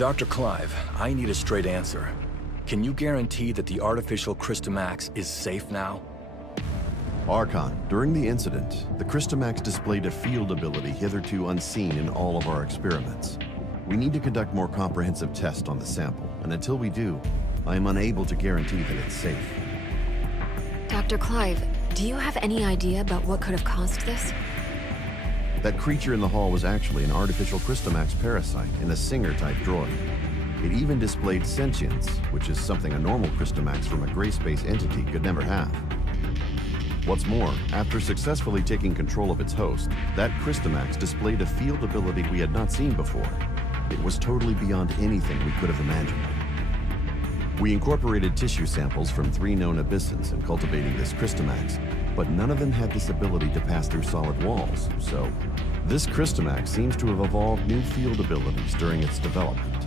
Dr. Clive, I need a straight answer. Can you guarantee that the artificial Christomax is safe now? Archon, during the incident, the Christomax displayed a field ability hitherto unseen in all of our experiments. We need to conduct more comprehensive tests on the sample, and until we do, I am unable to guarantee that it's safe. Dr. Clive, do you have any idea about what could have caused this? That creature in the hall was actually an artificial Christomax parasite in a Singer-type droid. It even displayed sentience, which is something a normal Christomax from a gray space entity could never have. What's more, after successfully taking control of its host, that Christomax displayed a field ability we had not seen before. It was totally beyond anything we could have imagined. We incorporated tissue samples from 3 known abyssins in cultivating this Christomax, but none of them had this ability to pass through solid walls, so this Christomax seems to have evolved new field abilities during its development.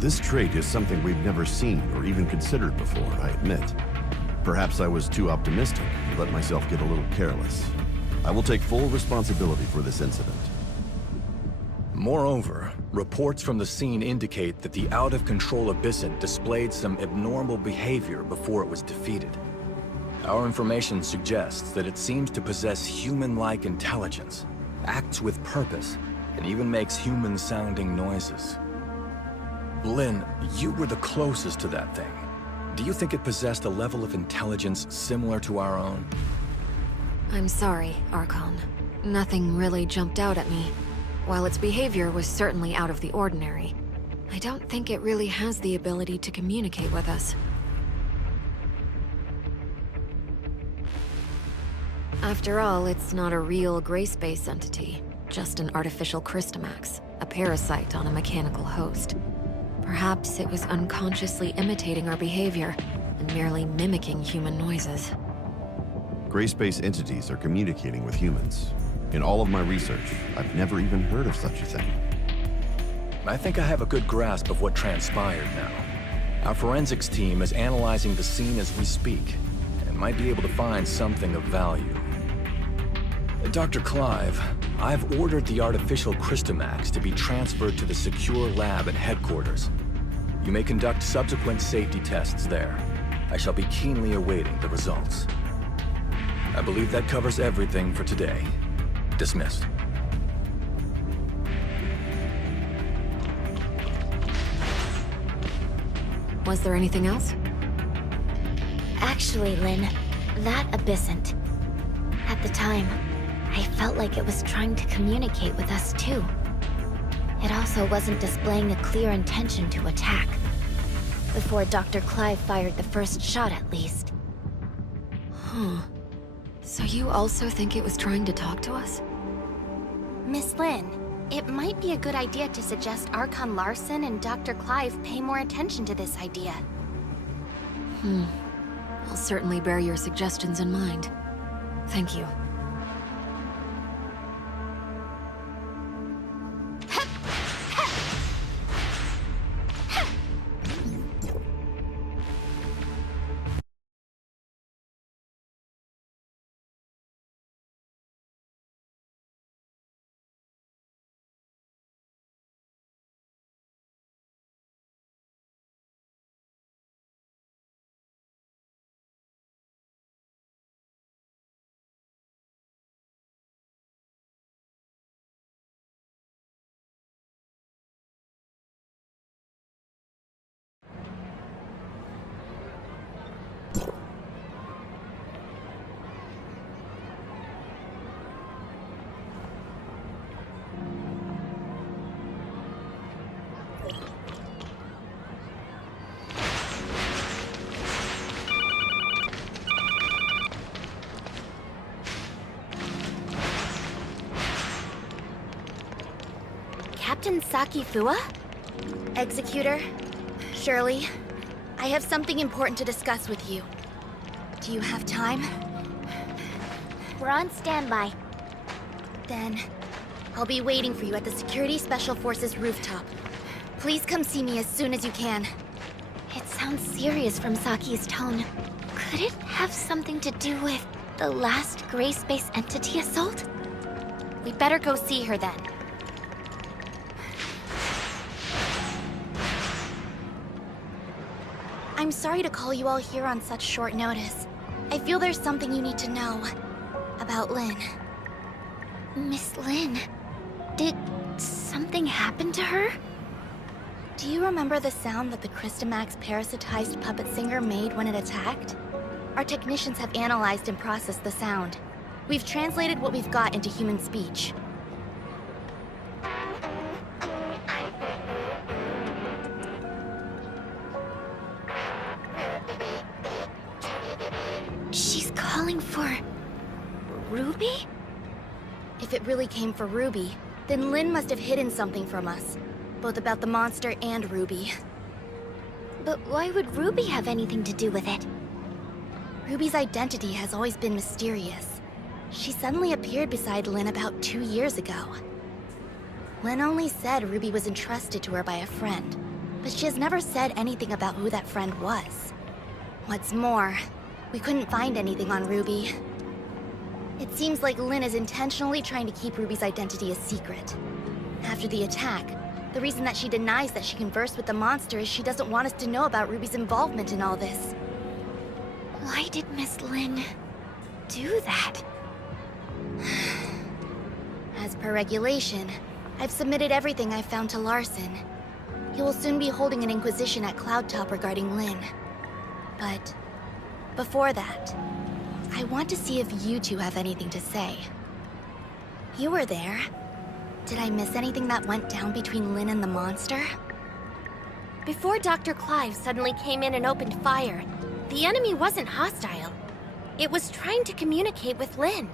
This trait is something we've never seen or even considered before, I admit. Perhaps I was too optimistic and let myself get a little careless. I will take full responsibility for this incident. Moreover, reports from the scene indicate that the out-of-control abyssant displayed some abnormal behavior before it was defeated. Our information suggests that it seems to possess human-like intelligence, acts with purpose, and even makes human-sounding noises. Lynn, you were the closest to that thing. Do you think it possessed a level of intelligence similar to our own? I'm sorry, Archon. Nothing really jumped out at me. While its behavior was certainly out of the ordinary, I don't think it really has the ability to communicate with us. After all, it's not a real gray space entity, just an artificial Christomax, a parasite on a mechanical host. Perhaps it was unconsciously imitating our behavior and merely mimicking human noises. Gray space entities are communicating with humans. In all of my research, I've never even heard of such a thing. I think I have a good grasp of what transpired now. Our forensics team is analyzing the scene as we speak, and might be able to find something of value. Dr. Clive, I've ordered the artificial Christomax to be transferred to the secure lab at headquarters. You may conduct subsequent safety tests there. I shall be keenly awaiting the results. I believe that covers everything for today. Dismissed. Was there anything else? Actually, Lynn, that abyssant. At the time, I felt like it was trying to communicate with us too. It also wasn't displaying a clear intention to attack. Before Dr. Clive fired the first shot, at least. Huh. So you also think it was trying to talk to us? Miss Lynn, it might be a good idea to suggest Archon Larson and Dr. Clive pay more attention to this idea. I'll certainly bear your suggestions in mind. Thank you. Captain Saki Fua? Executor? Shirley? I have something important to discuss with you. Do you have time? We're on standby. Then, I'll be waiting for you at the Security Special Forces rooftop. Please come see me as soon as you can. It sounds serious from Saki's tone. Could it have something to do with the last gray space entity assault? We'd better go see her then. I'm sorry to call you all here on such short notice. I feel there's something you need to know about Lynn. Miss Lynn, did something happen to her? Do you remember the sound that the Christomax parasitized puppet singer made when it attacked? Our technicians have analyzed and processed the sound. We've translated what we've got into human speech. She's calling for... Ruby? If it really came for Ruby, then Lynn must have hidden something from us. Both about the monster and Ruby. But why would Ruby have anything to do with it? Ruby's identity has always been mysterious. She suddenly appeared beside Lynn about 2 years ago. Lynn only said Ruby was entrusted to her by a friend, but she has never said anything about who that friend was. What's more, we couldn't find anything on Ruby. It seems like Lynn is intentionally trying to keep Ruby's identity a secret. After the attack, the reason that she denies that she conversed with the monster is she doesn't want us to know about Ruby's involvement in all this. Why did Miss Lynn do that? As per regulation, I've submitted everything I've found to Larson. He will soon be holding an inquisition at Cloud Top regarding Lynn. But before that, I want to see if you two have anything to say. You were there. Did I miss anything that went down between Lynn and the monster? Before Dr. Clive suddenly came in and opened fire, the enemy wasn't hostile. It was trying to communicate with Lynn.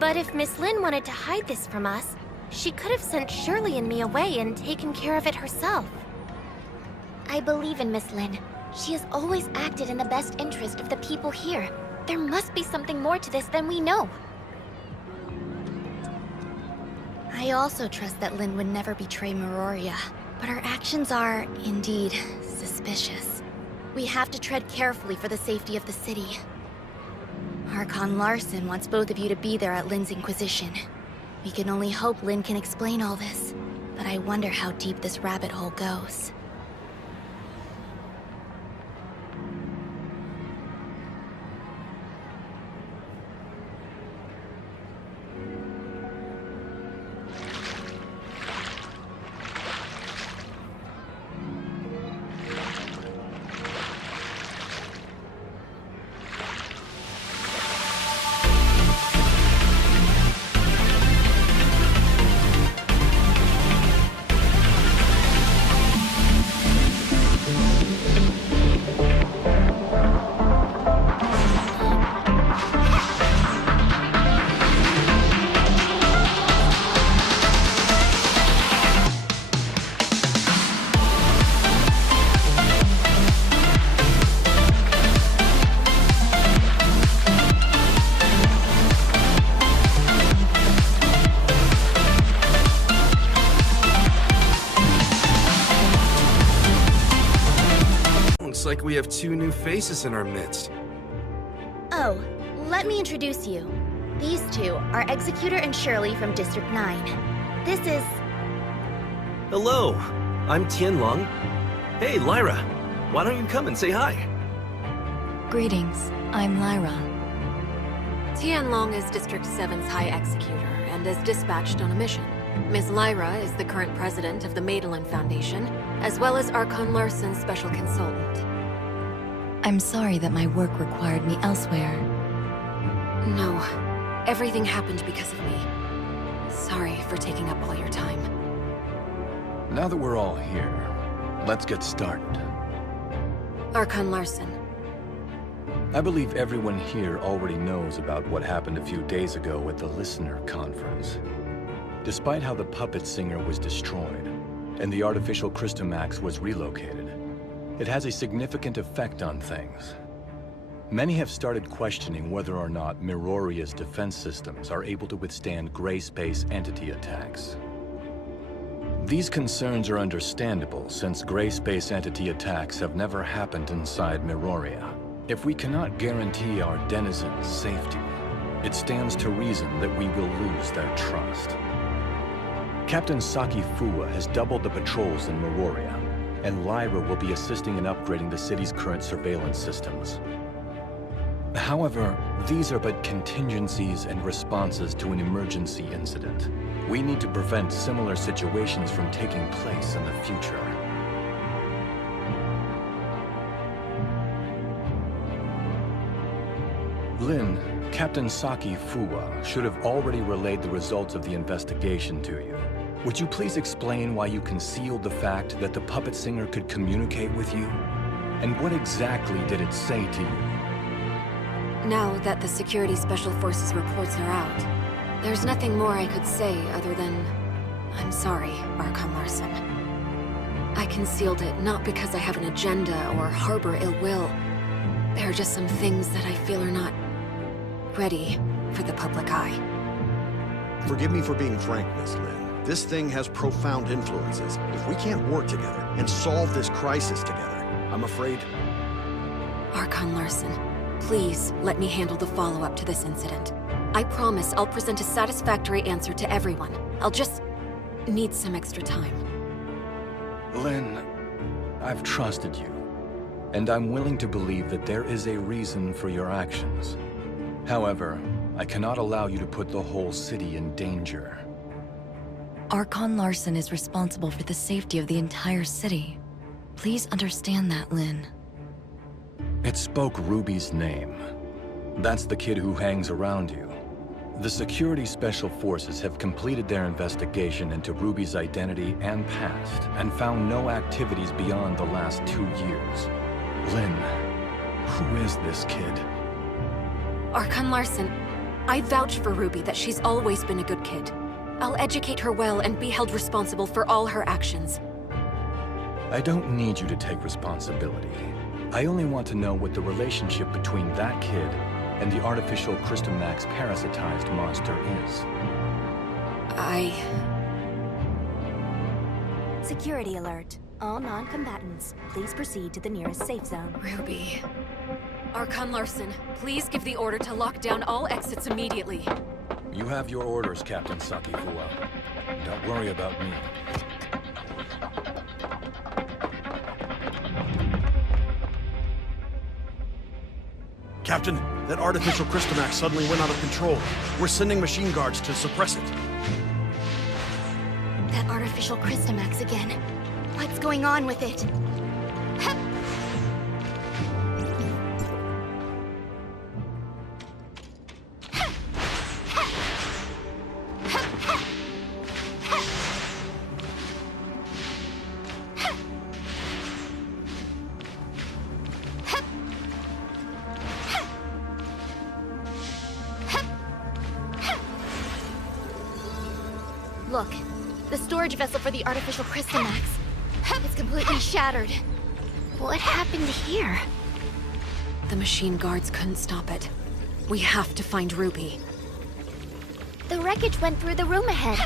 But if Miss Lynn wanted to hide this from us, she could have sent Shirley and me away and taken care of it herself. I believe in Miss Lynn. She has always acted in the best interest of the people here. There must be something more to this than we know. I also trust that Lynn would never betray Meroria, but her actions are, indeed, suspicious. We have to tread carefully for the safety of the city. Archon Larson wants both of you to be there at Lynn's Inquisition. We can only hope Lynn can explain all this, but I wonder how deep this rabbit hole goes. Looks like we have 2 new faces in our midst. Oh, let me introduce you. These two are Executor and Shirley from District 9. This is... Hello, I'm Tianlong. Hey, Lyra, why don't you come and say hi? Greetings, I'm Lyra. Tianlong is District 7's High Executor and is dispatched on a mission. Ms. Lyra is the current president of the Madeline Foundation, as well as Archon Larson's special consultant. I'm sorry that my work required me elsewhere. No, everything happened because of me. Sorry for taking up all your time. Now that we're all here, let's get started. Archon Larson. I believe everyone here already knows about what happened a few days ago at the Listener Conference. Despite how the puppet singer was destroyed, and the artificial Christomax was relocated, it has a significant effect on things. Many have started questioning whether or not Meroria's defense systems are able to withstand gray space entity attacks. These concerns are understandable since gray space entity attacks have never happened inside Meroria. If we cannot guarantee our denizens' safety, it stands to reason that we will lose their trust. Captain Saki Fua has doubled the patrols in Meroria, and Lyra will be assisting in upgrading the city's current surveillance systems. However, these are but contingencies and responses to an emergency incident. We need to prevent similar situations from taking place in the future. Lin, Captain Saki Fuwa should have already relayed the results of the investigation to you. Would you please explain why you concealed the fact that the puppet singer could communicate with you? And what exactly did it say to you? Now that the Security Special Forces reports are out, there's nothing more I could say other than, I'm sorry, Archon Larson. I concealed it not because I have an agenda or harbor ill will. There are just some things that I feel are not ready for the public eye. Forgive me for being frank, Miss Lin. This thing has profound influences. If we can't work together and solve this crisis together, I'm afraid... Archon Larson, please let me handle the follow-up to this incident. I promise I'll present a satisfactory answer to everyone. I'll just need some extra time. Lin, I've trusted you, and I'm willing to believe that there is a reason for your actions. However, I cannot allow you to put the whole city in danger. Archon Larson is responsible for the safety of the entire city. Please understand that, Lin. It spoke Ruby's name. That's the kid who hangs around you. The Security Special Forces have completed their investigation into Ruby's identity and past, and found no activities beyond the last 2 years. Lin, who is this kid? Archon Larson, I vouch for Ruby that she's always been a good kid. I'll educate her well and be held responsible for all her actions. I don't need you to take responsibility. I only want to know what the relationship between that kid and the artificial Crystamax parasitized monster is. Security alert. All non-combatants, please proceed to the nearest safe zone. Ruby. Archon Larson, please give the order to lock down all exits immediately. You have your orders, Captain Saki Fuwa. Don't worry about me. Captain, that artificial Crystamax suddenly went out of control. We're sending machine guards to suppress it. That artificial Crystamax again. What's going on with it? Look, the storage vessel for the artificial Crystamax. It's completely shattered. What happened here? The machine guards couldn't stop it. We have to find Ruby. The wreckage went through the room ahead.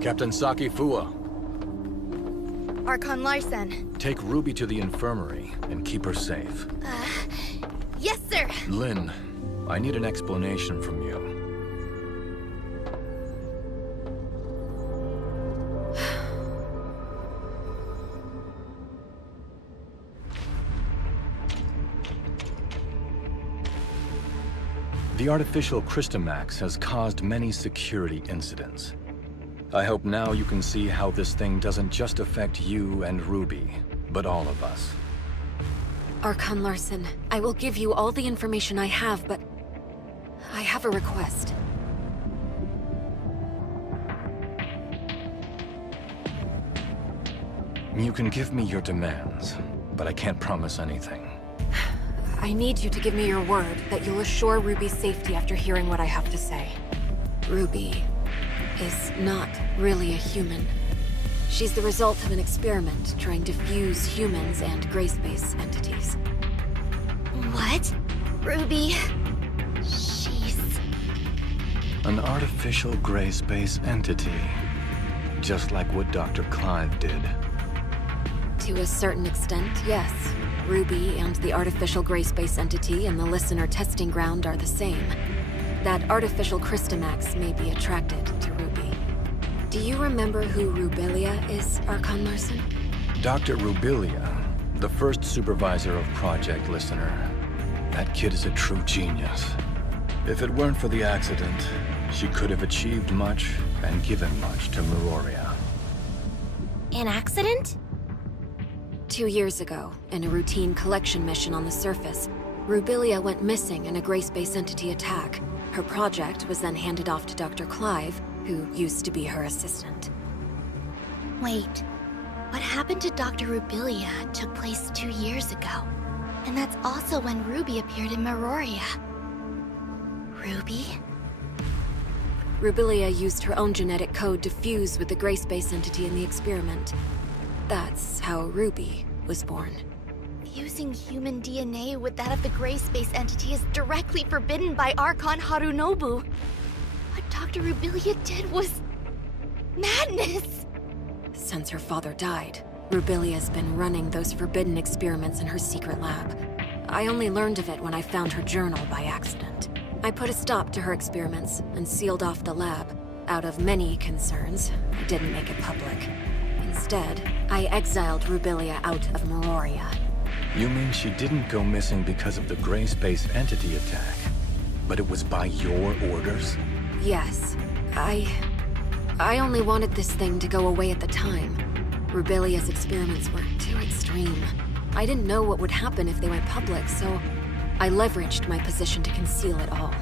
Captain Saki Fuwa, Archon Larson. take Ruby to the infirmary and keep her safe. Yes, sir! Lin, I need an explanation from you. The artificial Christomax has caused many security incidents. I hope now you can see how this thing doesn't just affect you and Ruby, but all of us. Archon Larson, I will give you all the information I have, but I have a request. You can give me your demands, but I can't promise anything. I need you to give me your word that you'll assure Ruby's safety after hearing what I have to say. Ruby is not really a human. She's the result of an experiment trying to fuse humans and gray space entities. What? Ruby? She's... An artificial gray space entity. Just like what Dr. Clive did. To a certain extent, yes. Ruby and the artificial gray space entity in the listener testing ground are the same. That artificial Christomax may be attracted to Ruby. Do you remember who Rubilia is, Archon Larson? Dr. Rubilia, the first supervisor of Project Listener. That kid is a true genius. If it weren't for the accident, she could have achieved much and given much to Meroria. An accident? 2 years ago, in a routine collection mission on the surface, Rubilia went missing in a gray space entity attack. Her project was then handed off to Dr. Clive, who used to be her assistant. Wait, what happened to Dr. Rubilia took place 2 years ago. And that's also when Ruby appeared in Meroria. Ruby? Rubilia used her own genetic code to fuse with the gray space entity in the experiment. That's how Ruby was born. Fusing human DNA with that of the gray space entity is directly forbidden by Archon Harunobu. What Dr. Rubilia did was... madness! Since her father died, Rubilia's been running those forbidden experiments in her secret lab. I only learned of it when I found her journal by accident. I put a stop to her experiments and sealed off the lab. Out of many concerns, I didn't make it public. Instead, I exiled Rubilia out of Meroria. You mean she didn't go missing because of the gray space entity attack? But it was by your orders? Yes. I only wanted this thing to go away at the time. Rubilia's experiments were too extreme. I didn't know what would happen if they went public, so I leveraged my position to conceal it all.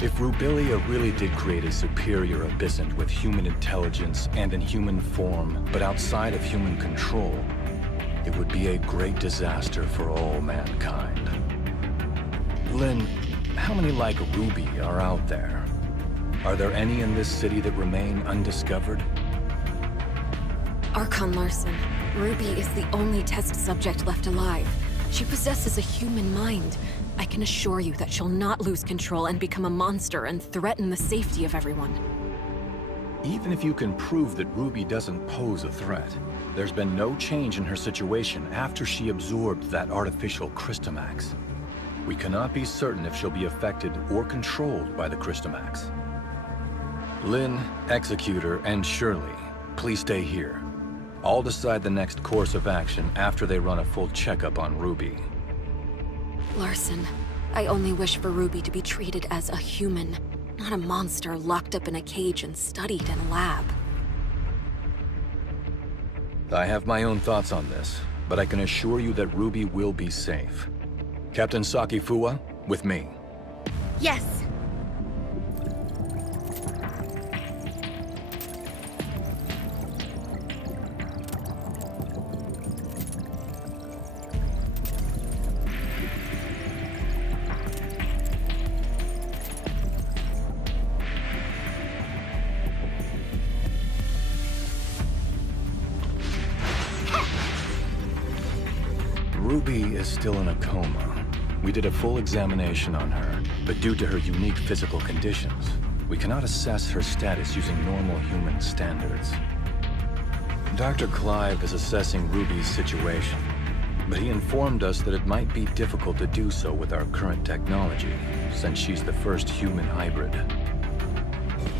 If Rubilia really did create a superior abyssant with human intelligence and in human form, but outside of human control, it would be a great disaster for all mankind. Lynn, how many like Ruby are out there? Are there any in this city that remain undiscovered? Archon Larson, Ruby is the only test subject left alive. She possesses a human mind. I can assure you that she'll not lose control and become a monster and threaten the safety of everyone. Even if you can prove that Ruby doesn't pose a threat, there's been no change in her situation after she absorbed that artificial Christomax. We cannot be certain if she'll be affected or controlled by the Christomax. Lynn, Executor, and Shirley, please stay here. I'll decide the next course of action after they run a full checkup on Ruby. Larson, I only wish for Ruby to be treated as a human, not a monster locked up in a cage and studied in a lab. I have my own thoughts on this, but I can assure you that Ruby will be safe. Captain Saki Fuwa, with me. Yes. Ruby is still in a coma. We did a full examination on her, but due to her unique physical conditions, we cannot assess her status using normal human standards. Dr. Clive is assessing Ruby's situation, but he informed us that it might be difficult to do so with our current technology, since she's the first human hybrid.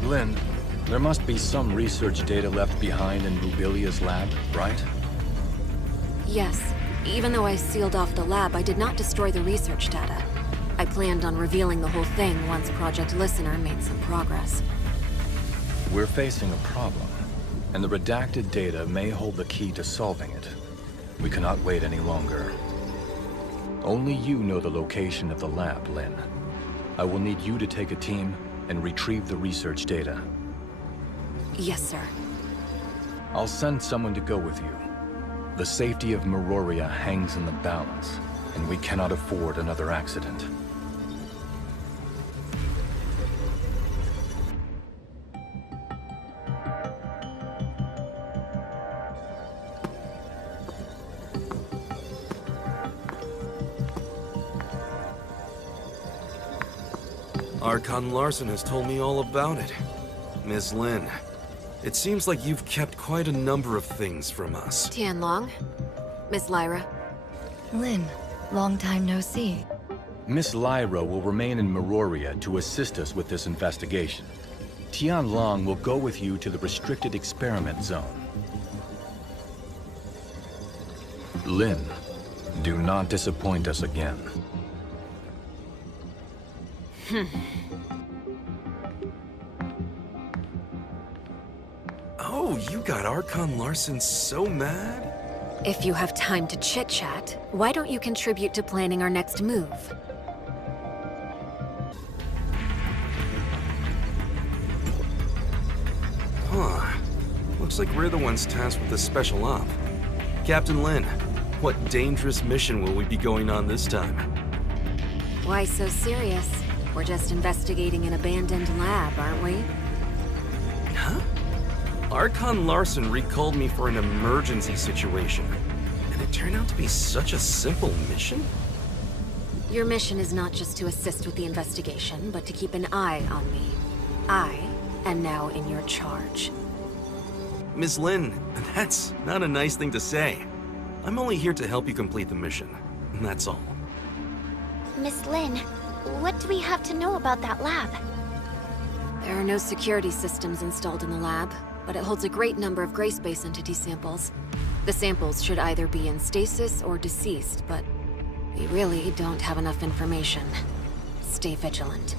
Lynn, there must be some research data left behind in Rubilia's lab, right? Yes. Even though I sealed off the lab, I did not destroy the research data. I planned on revealing the whole thing once Project Listener made some progress. We're facing a problem, and the redacted data may hold the key to solving it. We cannot wait any longer. Only you know the location of the lab, Lynn. I will need you to take a team and retrieve the research data. Yes, sir. I'll send someone to go with you. The safety of Meroria hangs in the balance, and we cannot afford another accident. Archon Larson has told me all about it. Miss Lin, it seems like you've kept quite a number of things from us. Tianlong, Miss Lyra. Lynn, long time no see. Miss Lyra will remain in Meroria to assist us with this investigation. Tianlong will go with you to the restricted experiment zone. Lynn, do not disappoint us again. Oh, you got Archon Larson so mad? If you have time to chit-chat, why don't you contribute to planning our next move? Huh. Looks like we're the ones tasked with this special op. Captain Lin, what dangerous mission will we be going on this time? Why so serious? We're just investigating an abandoned lab, aren't we? Huh? Archon Larson recalled me for an emergency situation, and it turned out to be such a simple mission? Your mission is not just to assist with the investigation, but to keep an eye on me. I am now in your charge. Ms. Lin, that's not a nice thing to say. I'm only here to help you complete the mission, and that's all. Miss Lin, what do we have to know about that lab? There are no security systems installed in the lab, but it holds a great number of gray space entity samples. The samples should either be in stasis or deceased, but we really don't have enough information. Stay vigilant.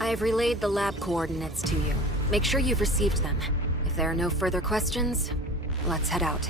I have relayed the lab coordinates to you. Make sure you've received them. If there are no further questions, let's head out.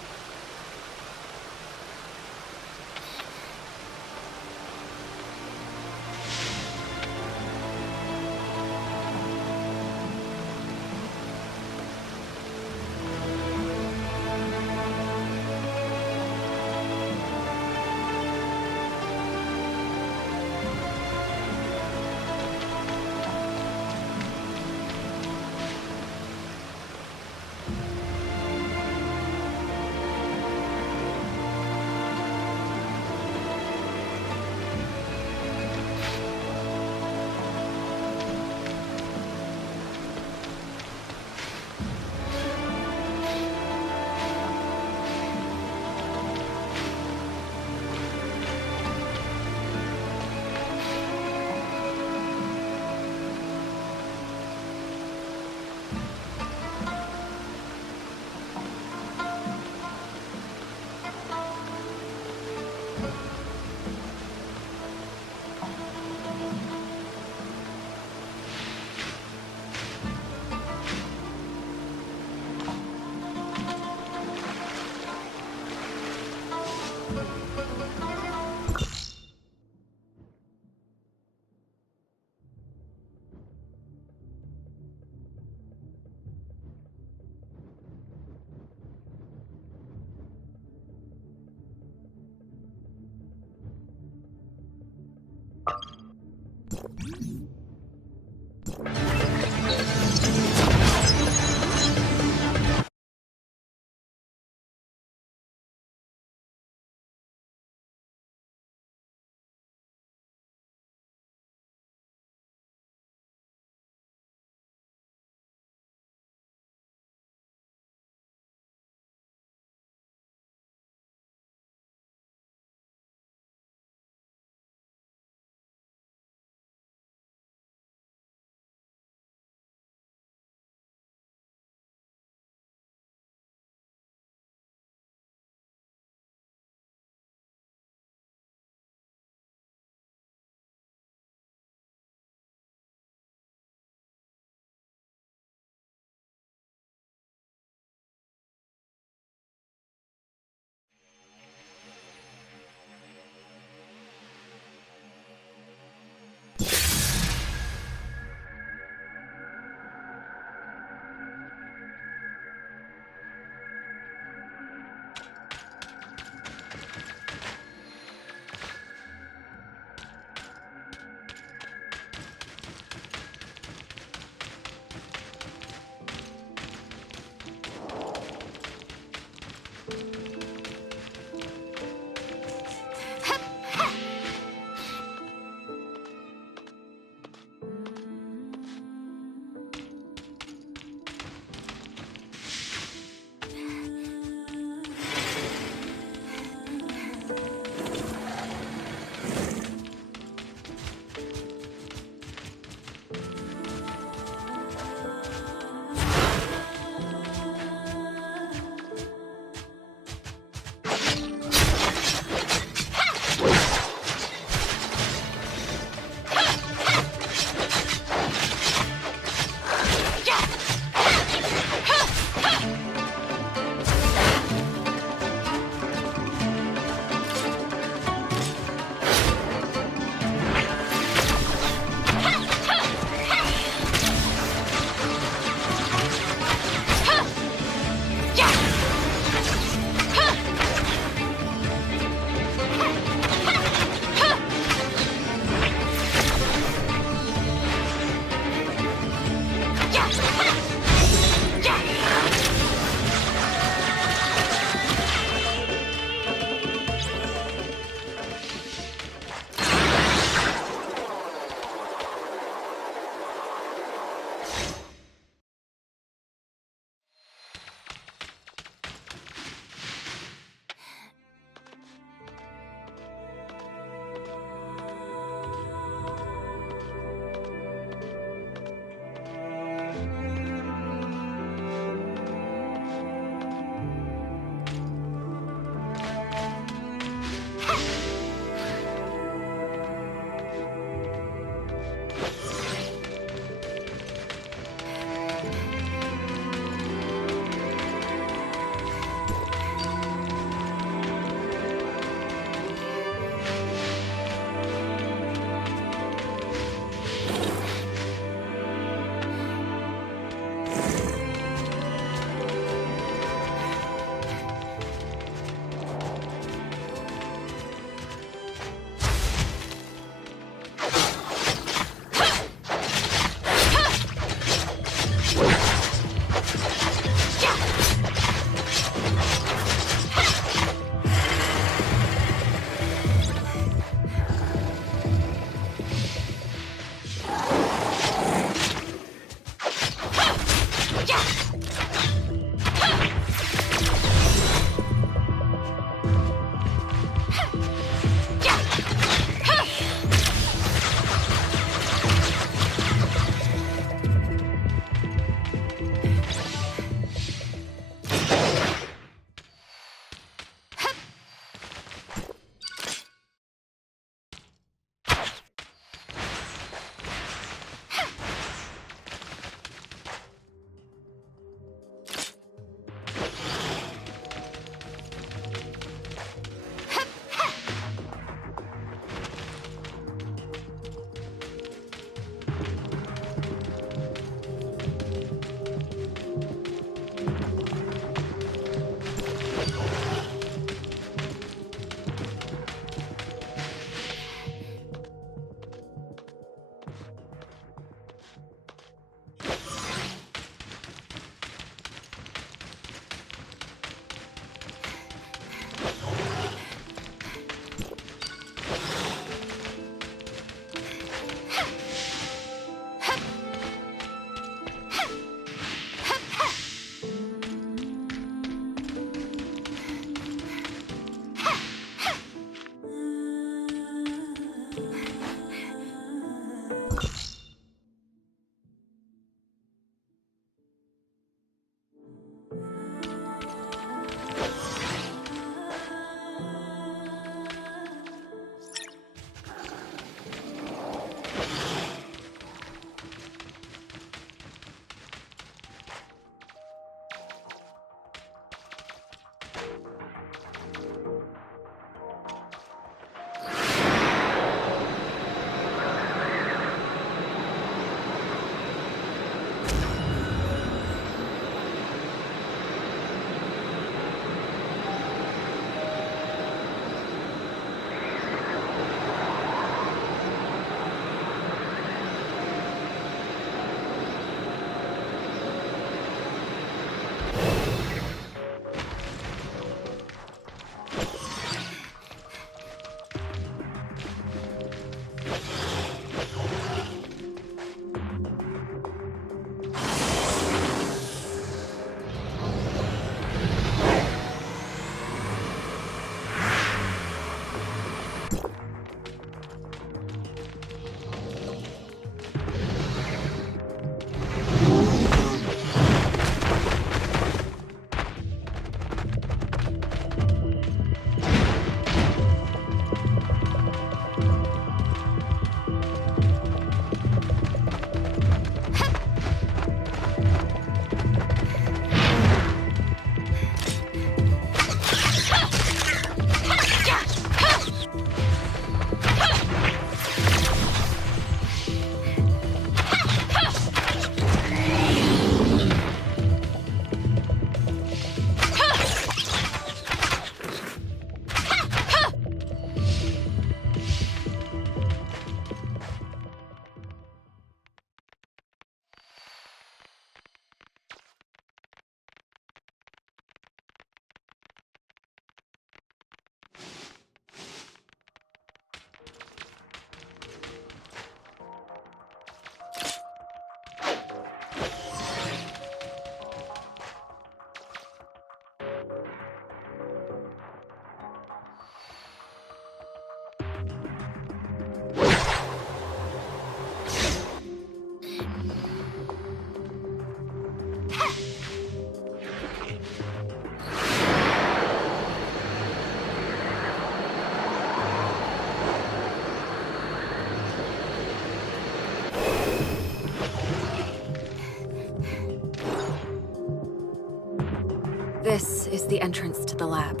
This is the entrance to the lab.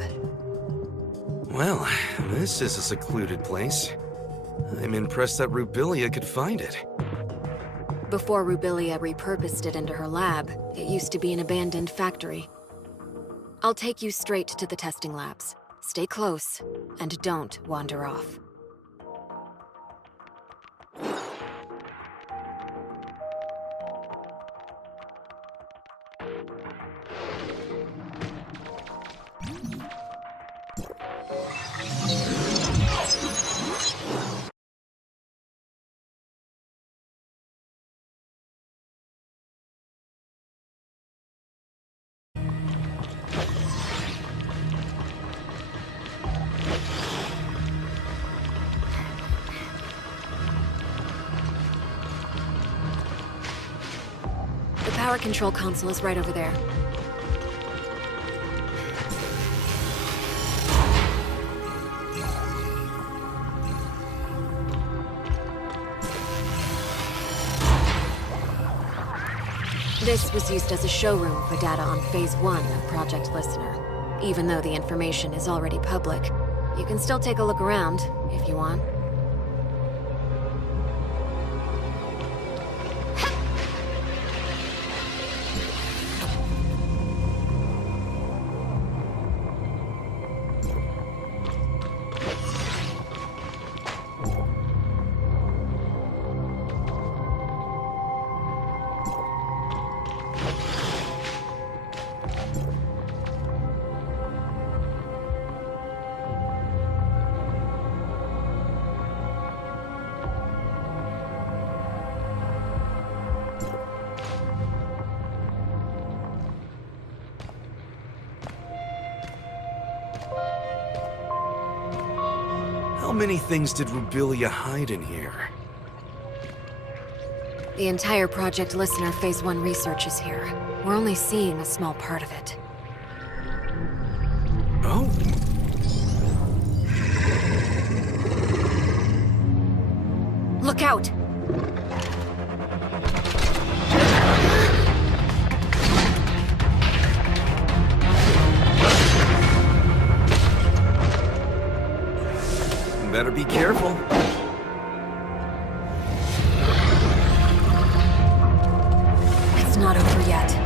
Well, this is a secluded place. I'm impressed that Rubilia could find it. Before Rubilia repurposed it into her lab, it used to be an abandoned factory. I'll take you straight to the testing labs. Stay close, and don't wander off. The power control console is right over there. This was used as a showroom for data on Phase 1 of Project Listener. Even though the information is already public, you can still take a look around, if you want. How many things did Rubilia hide in here? The entire Project Listener Phase 1 research is here. We're only seeing a small part of it. Oh? Look out! Better be careful. It's not over yet.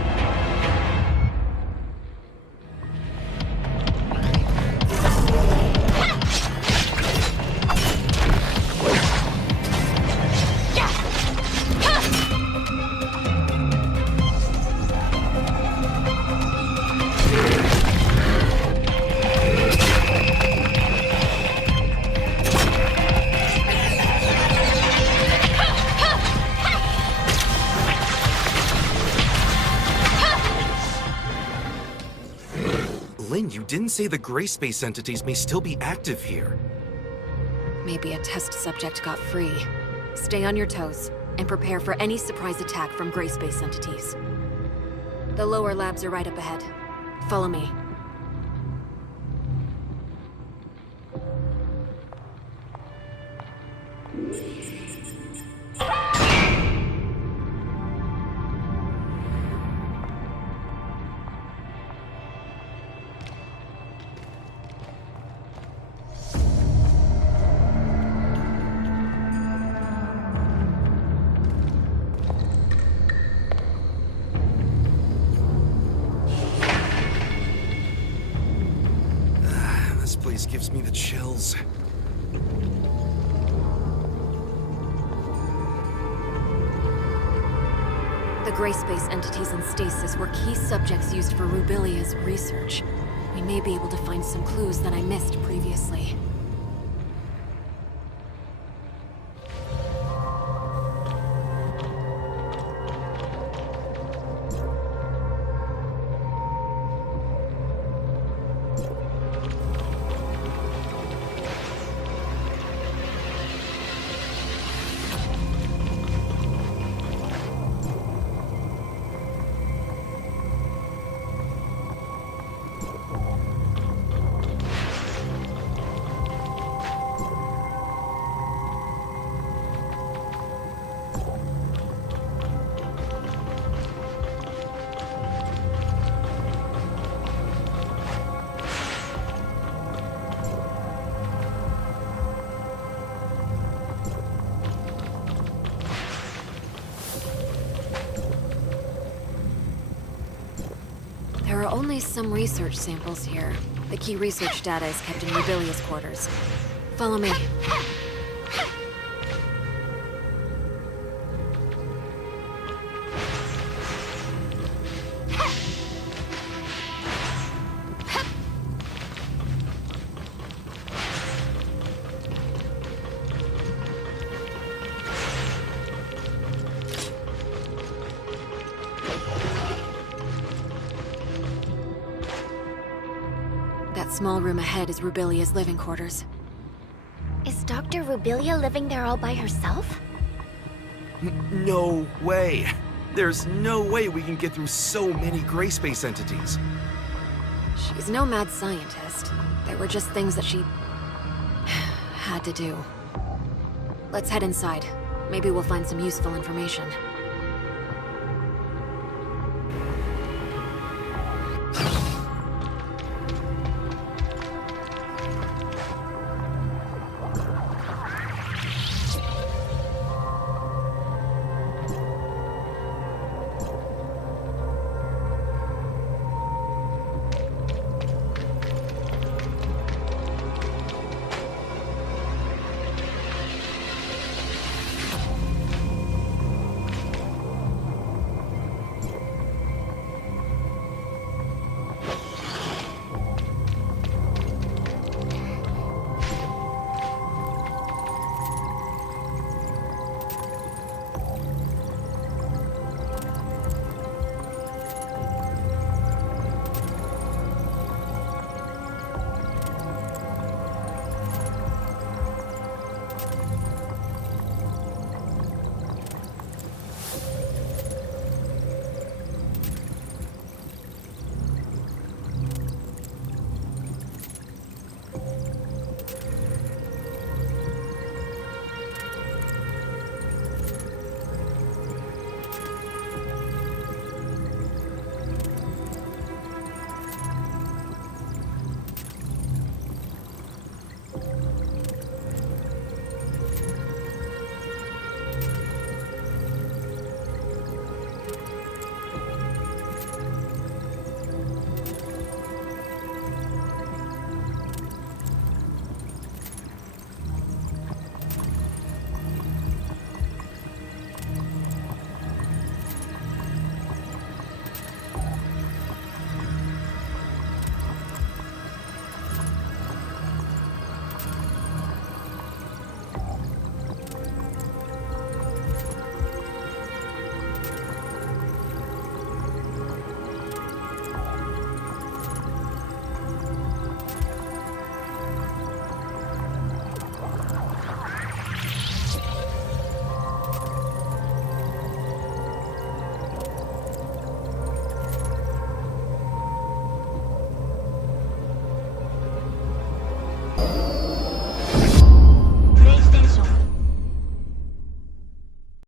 Lynn, you didn't say the gray space entities may still be active here. Maybe a test subject got free. Stay on your toes, and prepare for any surprise attack from gray space entities. The lower labs are right up ahead. Follow me. This place gives me the chills. The gray space entities in stasis were key subjects used for Rubilia's research. We may be able to find some clues that I missed previously. are only some research samples here. The key research data is kept in Rubilia's quarters. Follow me. That small room ahead is Rubilia's living quarters. Is Dr. Rubilia living there all by herself? No way. There's no way we can get through so many gray space entities. She's no mad scientist. They were just things that she had to do. Let's head inside. Maybe we'll find some useful information.